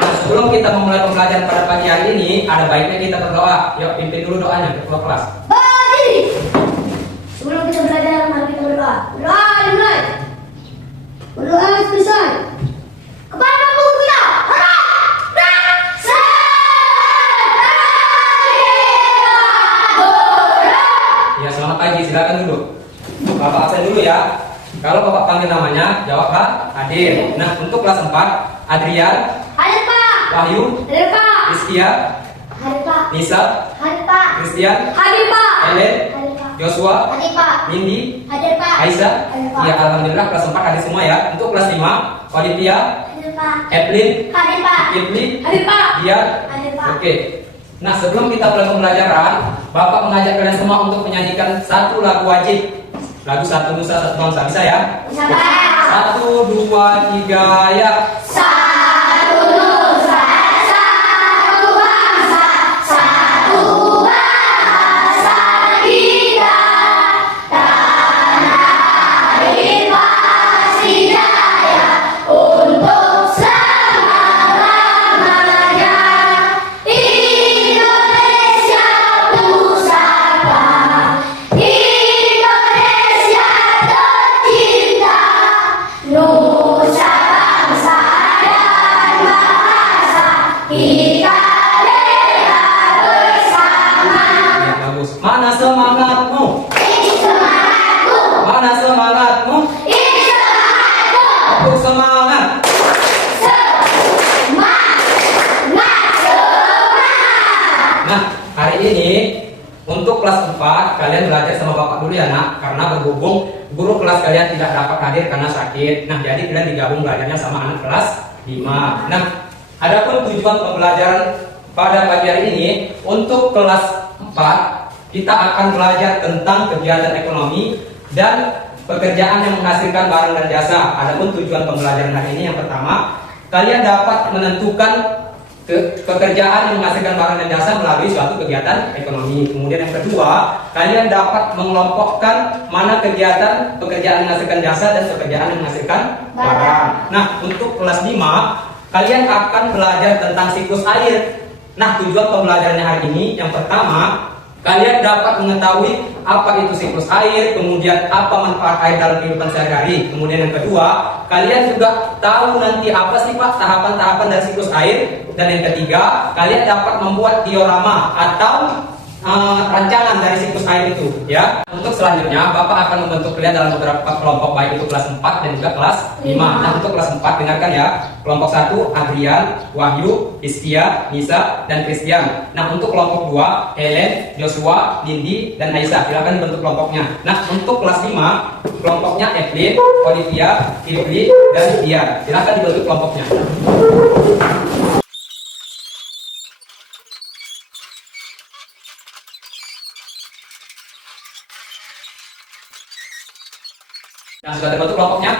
Nah, sebelum kita memulai pembelajaran pada pagi hari ini, ada baiknya kita berdoa. Yuk, pimpin dulu doanya ketua kelas. Sebelum kita belajar, mari kita berdoa. Berdoa dimulai. Berdoa selesai. Kepada guru kita, Ya, selamat pagi. Silakan duduk. Bapak absen dulu ya. Kalau Bapak panggil namanya, jawablah hadir. Nah, untuk kelas 4, Adrian, hadir Pak. Wahyu, Hadir Pak. Rizkia, Hadir Pak. Nisa, Hadir Pak. Christian, Hadir Pak. Helen, Hadir Pak. Joshua, Hadir Pak. Nindi, Hadir Pak. Aisyah. Hadir Pak. Ya, alhamdulillah kelas 4 hadir semua ya. Untuk kelas 5, Olivia, Hadir Pak. Evelyn, Hadir Pak. Kipli, Hadir Pak. Dian. Hadir Pak. Oke. Nah, sebelum kita mulai pembelajaran, Bapak mengajak kalian semua untuk menyanyikan satu lagu wajib. Lagu Satu Nusa Satu Bangsa, bisa ya? Bisa Pak. 1, 2, 3, ya. Satu Nusa, satu bangsa, satu bahasa kita. Tanah air pasti jaya untuk selama-lamanya. Indonesia Pusaka, Indonesia tercinta, Nusa bangsa dan bahasa kita bela bersama. Ya, bagus. Mana semangatmu? Ini semangatku, Mana semangatmu? ini semangatku, Untuk semangat. Nah, hari ini untuk kelas 4 kalian belajar sama Bapak dulu ya nak. Karena berhubung guru kelas kalian tidak dapat hadir karena sakit. Nah, jadi kalian digabung belajarnya sama anak kelas 5. Nah, adapun tujuan pembelajaran pada pagi hari ini, untuk kelas 4 kita akan belajar tentang kegiatan ekonomi dan pekerjaan yang menghasilkan barang dan jasa. Adapun tujuan pembelajaran hari ini, yang pertama, kalian dapat menentukan pekerjaan yang menghasilkan barang dan jasa melalui suatu kegiatan ekonomi. Kemudian yang kedua, kalian dapat mengelompokkan mana kegiatan pekerjaan yang menghasilkan jasa dan pekerjaan yang menghasilkan barang. Nah, untuk kelas 5, kalian akan belajar tentang siklus air. Nah, tujuan pembelajarannya hari ini, yang pertama, kalian dapat mengetahui apa itu siklus air, kemudian apa manfaat air dalam kehidupan sehari-hari. Kemudian yang kedua, kalian juga tahu nanti apa sih Pak tahapan-tahapan dari siklus air. Dan yang ketiga, kalian dapat membuat diorama atau rancangan dari siklus air itu ya. Untuk selanjutnya, Bapak akan membentuk kalian dalam beberapa kelompok, baik itu kelas 4 dan juga kelas 5. Nah, untuk kelas 4 dengarkan ya. Kelompok 1, Adrian, Wahyu, Rizkia, Nisa, dan Christian. Nah, untuk kelompok 2, Helen, Joshua, Nindi, dan Aisyah. Silakan dibentuk kelompoknya. Nah, untuk kelas 5, kelompoknya Evelyn, Olivia, Kipli, dan Dian. Silakan dibentuk kelompoknya. Nah, sudah terbentuk kelompoknya?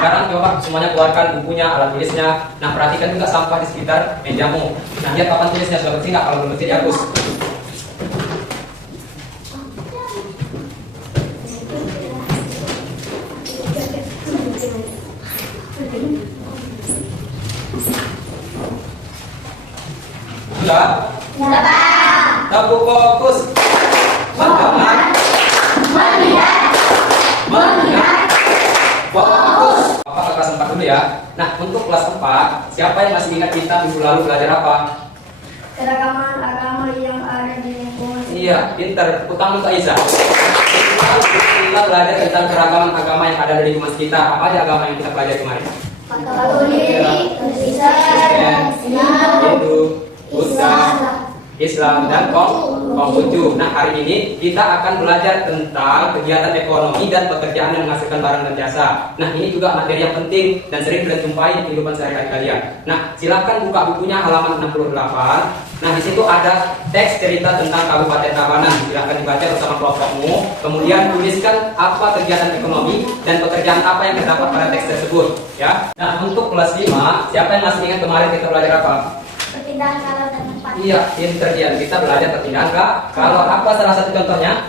Sekarang coba semuanya keluarkan bukunya, alat tulisnya. Nah, perhatikan juga sampah di sekitar mejamu. Nah, lihat papan tulisnya sudah bersih nggak? Kalau belum bersih, dihapus. Sudah? Tabuk fokus. Pandangan. Fokus. Bapak ke kelas 4 dulu ya. Nah, untuk kelas 4, siapa yang masih ingat kita minggu lalu belajar apa? Keragaman agama yang ada di lingkungan. Iya, pintar. Tepuk tangan untuk Aisyah. Kita belajar tentang keragaman agama yang ada di lingkungan kita. Apa aja agama yang kita pelajari kemarin? Katolik, Kristen, Hindu, Buddha, Islam, dan Konghucu. Nah, hari ini kita akan belajar tentang kegiatan ekonomi dan pekerjaan yang menghasilkan barang dan jasa. Nah, ini juga materi yang penting dan sering kalian jumpai di kehidupan sehari-hari kalian. Nah, silakan buka bukunya halaman 68. Nah, di situ ada teks cerita tentang Kabupaten Tabanan. Silakan dibaca bersama kelompokmu. Kemudian tuliskan apa kegiatan ekonomi dan pekerjaan apa yang terdapat pada teks tersebut. Ya. Nah, untuk kelas 5, siapa yang masih ingat kemarin kita belajar apa? perpindahan kalau dan tempat. Iya, pinter Dian. Kita belajar perpindahan Kak. Kalau apa salah satu contohnya?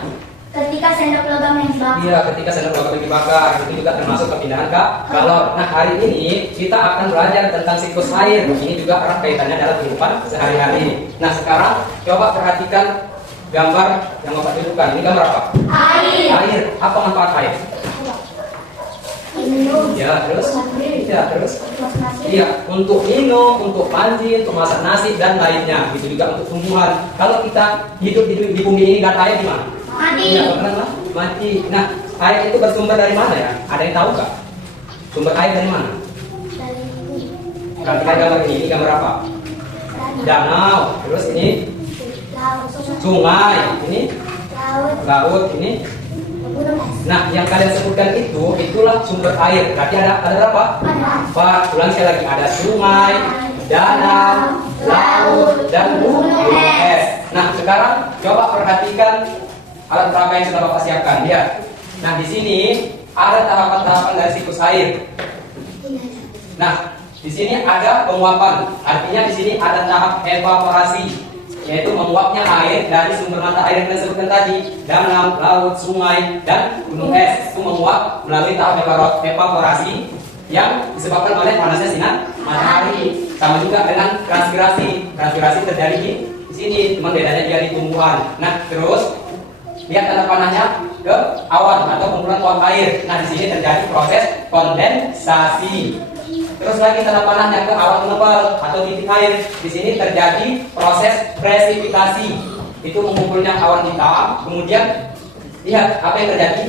Ketika sendok logam yang dibakar. Iya, ketika sendok logam dibakar, itu juga termasuk perpindahan kalor. Nah, hari ini kita akan belajar tentang siklus air. Ini juga erat kaitannya dalam kehidupan sehari-hari. Nah, sekarang coba perhatikan gambar yang Bapak tunjukkan. Ini gambar apa? Air. Air. Apa manfaat air? Minum. Ya, terus? Ya, terus? Masak nasi. Iya, untuk minum, untuk mandi, untuk masak nasi dan lainnya. Itu juga untuk tumbuhan. Kalau kita hidup di bumi ini nggak ada air gimana? Mati. Iya, bagaimana? Mati. Nah, air itu bersumber dari mana ya? Ada yang tahu nggak? Sumber air dari mana? Perhatikan gambar ini gambar apa? Danau. Terus ini Laut. sungai. Ini Laut. laut. Ini. Gunung es. Nah, yang kalian sebutkan itulah sumber air. Berarti ada berapa? Ada. Pak, ulang sekali lagi. Ada sungai, danau, laut, dan gunung es. Nah, sekarang coba perhatikan alat peraga yang sudah Bapak siapkan. Lihat. Nah, di sini ada tahapan-tahapan dari siklus air. Nah, di sini ada penguapan. Artinya di sini ada tahap evaporasi, yaitu menguapnya air dari sumber mata air yang kita sebutkan tadi, danau, laut, sungai, dan gunung es. Itu menguap melalui tahap evaporasi yang disebabkan oleh panasnya sinar matahari. Sama juga dengan transpirasi. Transpirasi terjadi di sini, cuma bedanya dia di tumbuhan. Nah, terus lihat tanda panahnya ke awan atau kumpulan uap air. Nah, di sini terjadi proses kondensasi. Terus lagi tanda panahnya ke awan penebal atau titik air. Di sini terjadi proses presipitasi. Itu mengumpulnya awan hitam. Kemudian lihat apa yang terjadi?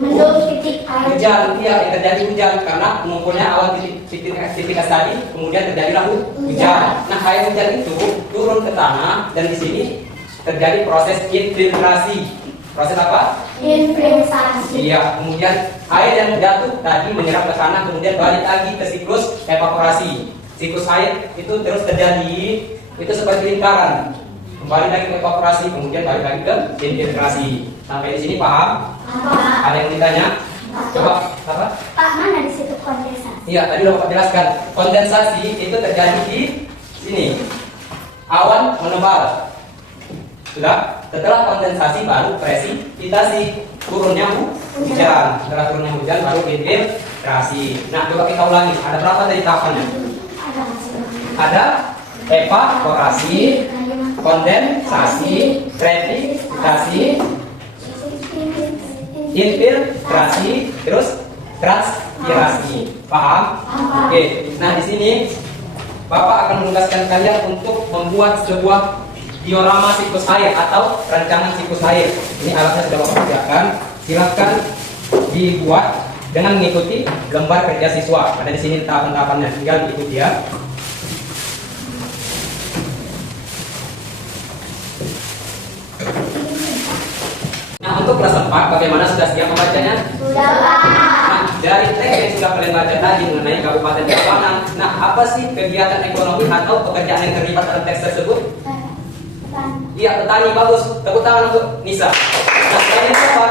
Bentuk titik air. Hujan. Iya, yang terjadi hujan karena mengumpulnya awan titik es tadi. Kemudian terjadilah hujan. Nah, air hujan itu turun ke tanah dan di sini terjadi proses infiltrasi. Proses apa? Infiltrasi. Iya, kemudian air yang jatuh tadi menyerap ke tanah, kemudian balik lagi ke siklus evaporasi. Siklus air itu terus terjadi, itu seperti lingkaran. Kembali lagi ke evaporasi, kemudian balik lagi ke infiltrasi. Sampai di sini paham? Apa? Ada yang ditanya? Coba apa? Pak, mana di situ kondensasi? Iya, tadi udah Bapak jelaskan. Kondensasi itu terjadi di sini. Awan menebal. Sudah? Setelah kondensasi baru presipitasi, turunnya hujan. Setelah turunnya hujan baru infiltrasi. Nah, coba kita ulangi. Ada berapa dari tahapannya? Ada evaporasi, kondensasi, presipitasi, infiltrasi, terus transpirasi. Paham? Oke. Nah, di sini Bapak akan menugaskan kalian untuk membuat sebuah diorama siklus air atau rancangan siklus air. Ini alatnya sudah Bapak siapkan. Silakan dibuat dengan mengikuti lembar kerja siswa. Ada di sini tahapan-tahapannya, tinggal diikuti ya. Nah, untuk kelas 4 bagaimana, sudah siap membacanya? Sudah. Nah, dari teks yang sudah kalian baca tadi mengenai Kabupaten Tabanan, nah apa sih kegiatan ekonomi atau pekerjaan yang terlibat dalam teks tersebut? Iya, petani, bagus. Tepuk tangan untuk Nisa. Nah, selain apa?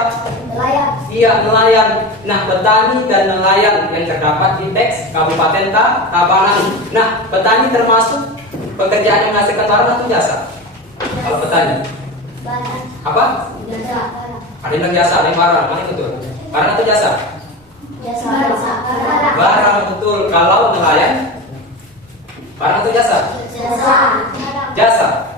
Nelayan. Iya, nelayan. Nah, petani dan nelayan yang terdapat di teks Kabupaten Tabanan. Nah, petani termasuk pekerjaan yang menghasilkan barang atau jasa? Kalau petani, Barang. apa? Jasa. Ada yang bilang jasa, ada yang barang. Mana itu tuh? Barang atau jasa? Jasa. Barang, betul. Kalau nelayan, barang atau jasa? Jasa. Jasa.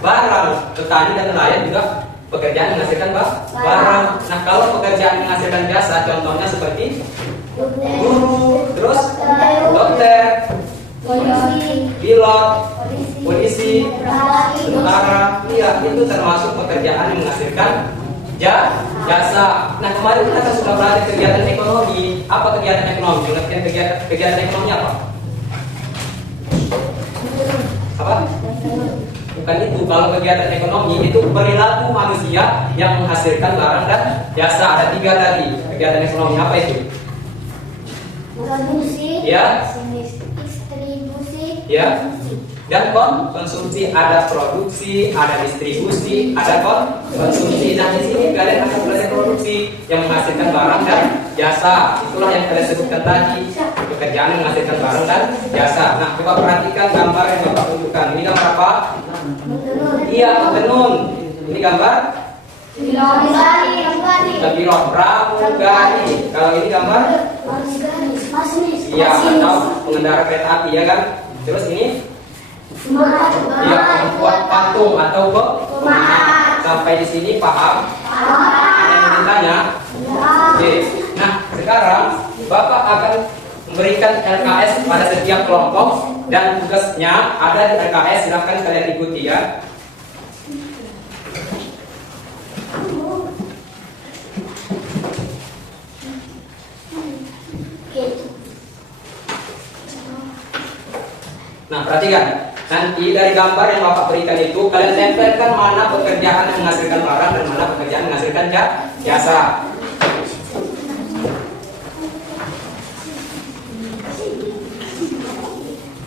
Barang. Petani dan nelayan juga pekerjaan yang menghasilkan barang. Nah, kalau pekerjaan yang menghasilkan jasa, contohnya seperti guru, terus dokter, Polisi. pilot, polisi, Polisi. tentara. Iya, itu termasuk pekerjaan yang menghasilkan jasa. Nah, kemarin kita kan sudah belajar kegiatan ekonomi. Apa kegiatan ekonomi? Pengertian kegiatan ekonomi apa? Apa? Bukan itu. Kalau kegiatan ekonomi itu perilaku manusia yang menghasilkan barang dan jasa. Ada 3 tadi. Kegiatan ekonomi apa itu? Produksi. Ya. Distribusi. Ya. Dan konsumsi. Ada produksi, ada distribusi, ada konsumsi. Nah, di sini kalian akan belajar produksi yang menghasilkan barang dan jasa. Itulah yang kalian sebutkan tadi, pekerjaan yang menghasilkan barang dan jasa. Nah, coba perhatikan gambar yang Bapak tunjukkan. Ini gambar apa? Menurut. Iya, tenun. Ini gambar Pilot, pramugari. Kalau ini gambar, iya, atau pengendara kereta api ya kan. Terus ini, iya, pembuat patung atau pemahat. Sampai di sini paham? Ada yang ditanya? Oke. Nah, sekarang Bapak akan memberikan LKS pada setiap kelompok dan tugasnya ada di LKS. Silahkan kalian ikuti ya. Nah, perhatikan. Nanti dari gambar yang Bapak berikan itu kalian tempelkan mana pekerjaan yang menghasilkan barang dan mana pekerjaan yang menghasilkan jasa.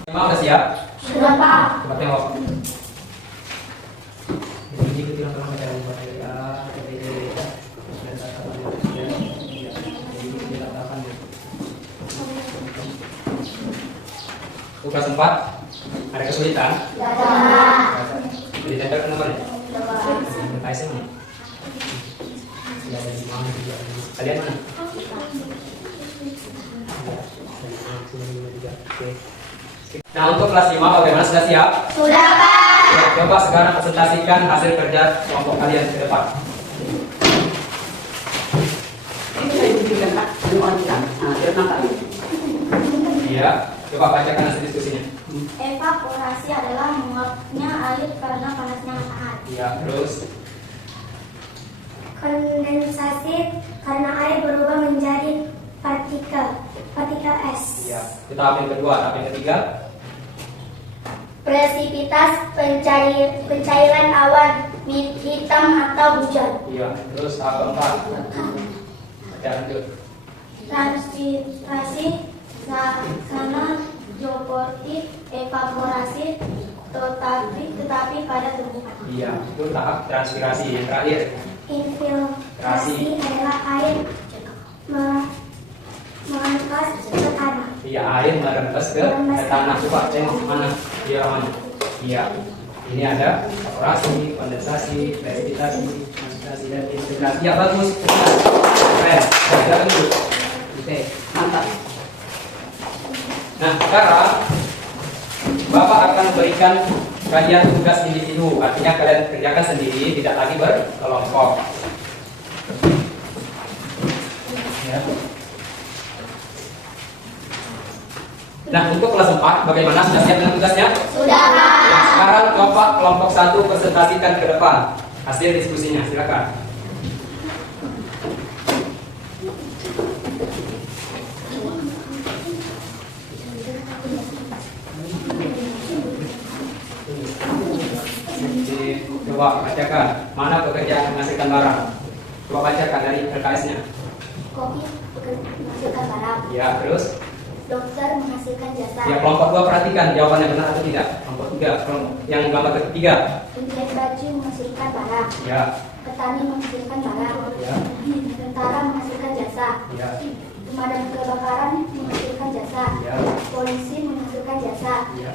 Memang udah siap? Sudah, Pak. Coba tengok. Kelas 4 ada kesulitan? Jadi tempelkan nomornya. KSM mana? Kalian mana? Nah, untuk kelas 5 bagaimana, sudah siap? Sudah, Pak. Ya, coba sekarang presentasikan hasil kerja kelompok kalian ke depan. Iya, coba bacakan hasil diskusinya. Evaporasi adalah menguapnya air karena panasnya matahari. Iya, terus Kondensasi karena air berubah menjadi partikel es. iya. Kita tahap yang kedua, tahap yang ketiga. Presipitas pencairan awan hitam atau hujan. Iya, terus tahap keempat. Baca lanjut. Transpirasi sana seperti evaporasi tetapi pada tubuh. Iya, itu tahap transpirasi yang terakhir. Infiltrasi adalah air merembes ke tanah. Iya, air merembes ke tanah. Coba tengok mana dia mana. Iya, ini ada evaporasi, kondensasi, presipitasi, transpirasi dan infiltrasi. Ya, bagus. Keren. Kita lanjut. Oke, mantap. Nah, sekarang Bapak akan berikan kalian tugas individu, artinya kalian kerjakan sendiri, tidak lagi berkelompok. Ya. Nah, untuk kelas 4 bagaimana, sudah siap dengan tugasnya? Sudah, Pak. Nah, sekarang coba kelompok 1 presentasikan ke depan hasil diskusinya, silakan. Coba bacakan mana pekerjaan menghasilkan barang. Coba bacakan dari LKS-nya. Kopi menghasilkan barang. Ya, terus Dokter menghasilkan jasa. ya, kelompok 2 perhatikan jawabannya benar atau tidak. Kelompok 3, yang gambar ketiga. Penjahit baju menghasilkan barang. Ya, Petani menghasilkan barang. ya, Tentara menghasilkan jasa. ya, Pemadam kebakaran menghasilkan jasa. ya, Polisi menghasilkan jasa. ya,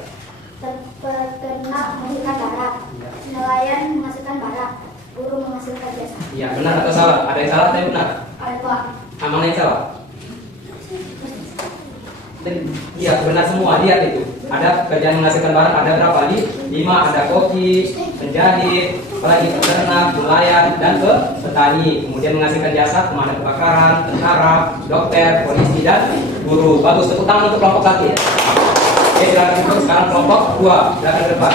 Peternak menghasilkan barang. ya. Nelayan menghasilkan barang. Guru menghasilkan jasa. Iya, benar atau salah? Ada yang salah, ada yang benar. Ada, Pak. Mana yang salah? Iya, benar semua. Lihat itu. Ada pekerjaan menghasilkan barang, ada berapa? 5, ada koki, penjahit, apalagi peternak, nelayan, dan petani. Kemudian menghasilkan jasa, pemadam kebakaran, tentara, dokter, polisi, dan guru. Bagus, tepuk tangan untuk kelompok 1. Oke, silakan untuk sekarang kelompok 2. Silakan ke depan.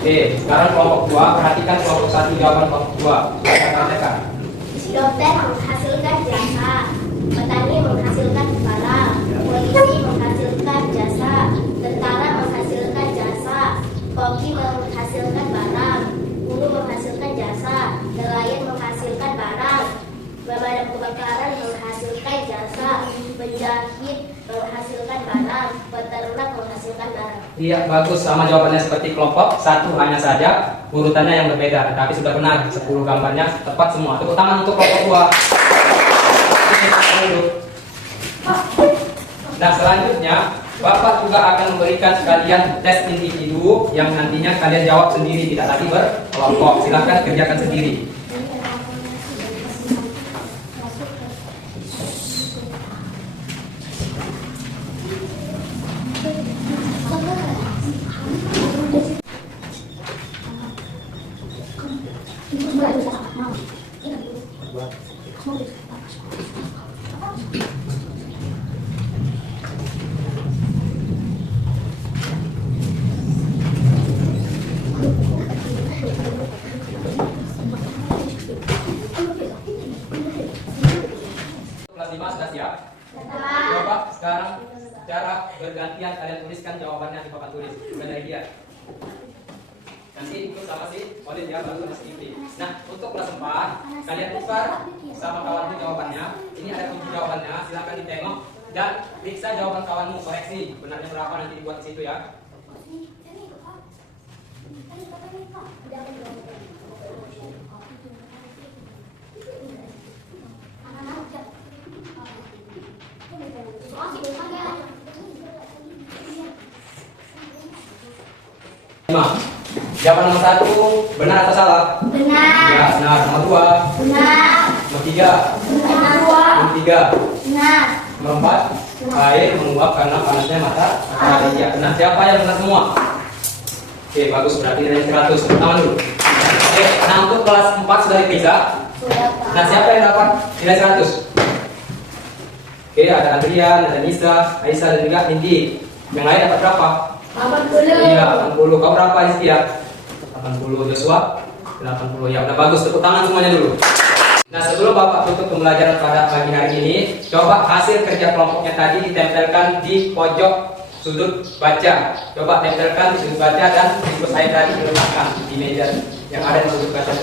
Oke, sekarang kelompok 2, perhatikan kelompok 1 jawaban kelompok 2. Silakan bacakan. Dokter menghasilkan jasa. Petani menghasilkan barang. Polisi menghasilkan jasa. Tentara menghasilkan jasa. Koki menghasilkan barang. Guru menghasilkan jasa. Nelayan menghasilkan barang. Pemadam kebakaran menghasilkan jasa. Penjahit menghasilkan barang. Peternak menghasilkan barang. Iya, bagus. Sama jawabannya seperti kelompok 1, hanya saja urutannya yang berbeda. Tapi sudah benar, 10 gambarnya tepat semua. Tepuk tangan untuk kelompok 2. Nah, selanjutnya Bapak juga akan memberikan kalian tes individu yang nantinya kalian jawab sendiri, tidak lagi berkelompok. Silahkan kerjakan sendiri. Kelas 5 sudah siap? Coba sekarang cara bergantian kalian tuliskan jawabannya di papan tulis. Mulai dari dia. Nanti ikut sama si Olin ya, baru masih tinggi. Nah, untuk kelas 4 kalian tukar sama kawanmu jawabannya. Ini ada kunci jawabannya, silakan ditengok dan periksa jawaban kawanmu, koreksi benarnya berapa, nanti dibuat di situ ya. Lima. Jawaban nomor 1 benar atau salah? Benar. Ya, benar. Nomor 2 Benar. nomor 3 Benar. nomor 3 Benar. nomor 4 air menguap karena panasnya matahari. Ya, nah siapa yang benar semua? Oke, bagus, berarti dari 100. Tepuk tangan dulu. Oke, nah untuk kelas 4 sudah diperiksa. Nah, siapa yang dapat nilai 100? Oke, ada Adrian, ada Nisa, Aisyah, dan juga Indi. Yang lain dapat berapa? 80. Iya, 80. Kau berapa Izky ya? 80. Joshua? 80. Ya, udah bagus. Tepuk tangan semuanya dulu. Nah, sebelum Bapak tutup pembelajaran pada pagi hari ini, coba hasil kerja kelompoknya tadi ditempelkan di pojok sudut baca. Coba tempelkan di sudut baca dan buku saya tadi diletakkan di meja yang ada di sudut baca.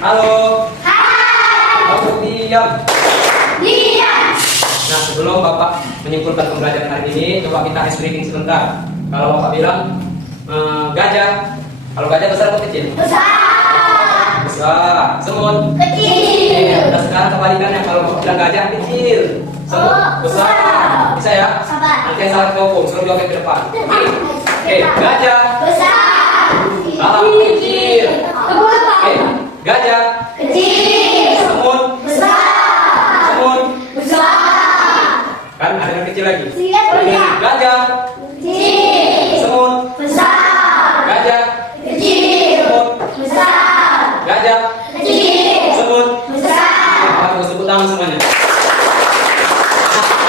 Halo. Hai. Kamu diam. Diam. Nah, sebelum Bapak menyimpulkan pembelajaran hari ini, coba kita ice breaking sebentar. Kalau Bapak bilang gajah, kalau gajah besar atau kecil? Besar. Besar. Semut? Kecil. Nah, sekarang kebalikannya, kalau Bapak bilang gajah kecil, semut besar. Bisa ya? Sabar. Nanti yang salah hukum, suruh jawab ke depan. Oke, gajah. Besar. Salah, kecil. Oke, gajah. Kecil. Semut. Besar. Semut. Besar. Kan ada yang kecil lagi. Siap, Bunda. Gajah. Kecil. Semut. Besar. Gajah. Kecil. Semut. Besar. Gajah. Kecil. Semut. Besar. Bagus, tepuk tangan semuanya. Nah,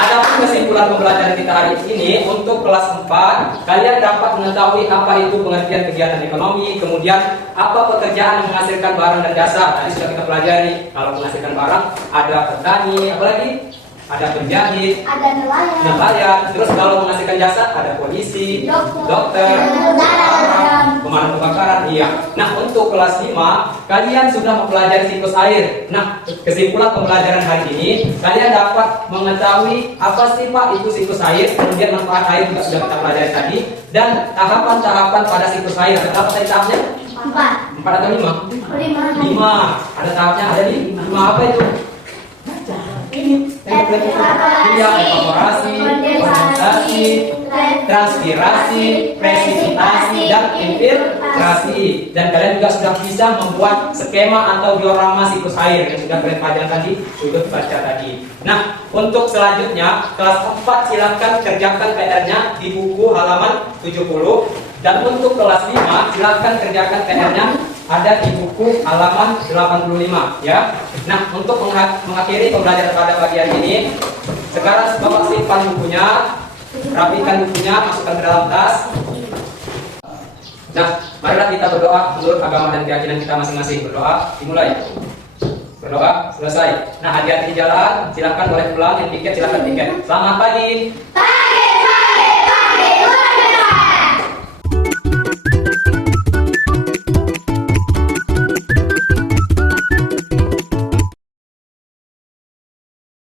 ada kesimpulan pembelajaran kita hari ini untuk kelas 4, kalian dapat mengetahui apa itu pengertian kegiatan ekonomi, kemudian apa pekerjaan yang menghasilkan barang dan jasa. Tadi sudah kita pelajari, kalau menghasilkan barang ada petani, apalagi ada penjahit, Ada nelayan. nelayan, terus kalau menghasilkan jasa ada polisi, dokter, pemadam kebakaran. Iya. Nah, untuk kelas 5 kalian sudah mempelajari siklus air. Nah, kesimpulan pembelajaran hari ini, kalian dapat mengetahui apa sih Pak itu siklus air, kemudian manfaat air juga sudah kita pelajari tadi, dan tahapan-tahapan pada siklus air. Ada berapa tadi tahapnya? 4. 4 atau 5? 5. Ada tahapnya, ada di 5 apa itu? Iya, evaporasi, kondensasi, transpirasi, presipitasi, dan infiltrasi. Dan kalian juga sudah bisa membuat skema atau diorama siklus air yang sudah kalian pajang tadi, sudut baca tadi. Nah, untuk selanjutnya kelas 4 silakan kerjakan PR-nya di buku halaman 70. Dan untuk kelas 5 silakan kerjakan PR-nya ada di buku halaman 85 ya. Nah, untuk mengakhiri pembelajaran pada pagi hari ini, sekarang Bapak simpan bukunya, rapikan bukunya, masukkan ke dalam tas. Nah, marilah kita berdoa menurut agama dan keyakinan kita masing-masing. Berdoa, dimulai. Berdoa, selesai. Nah, hati-hati di jalan, silakan boleh pulang, yang tiket silakan tiket. Selamat pagi.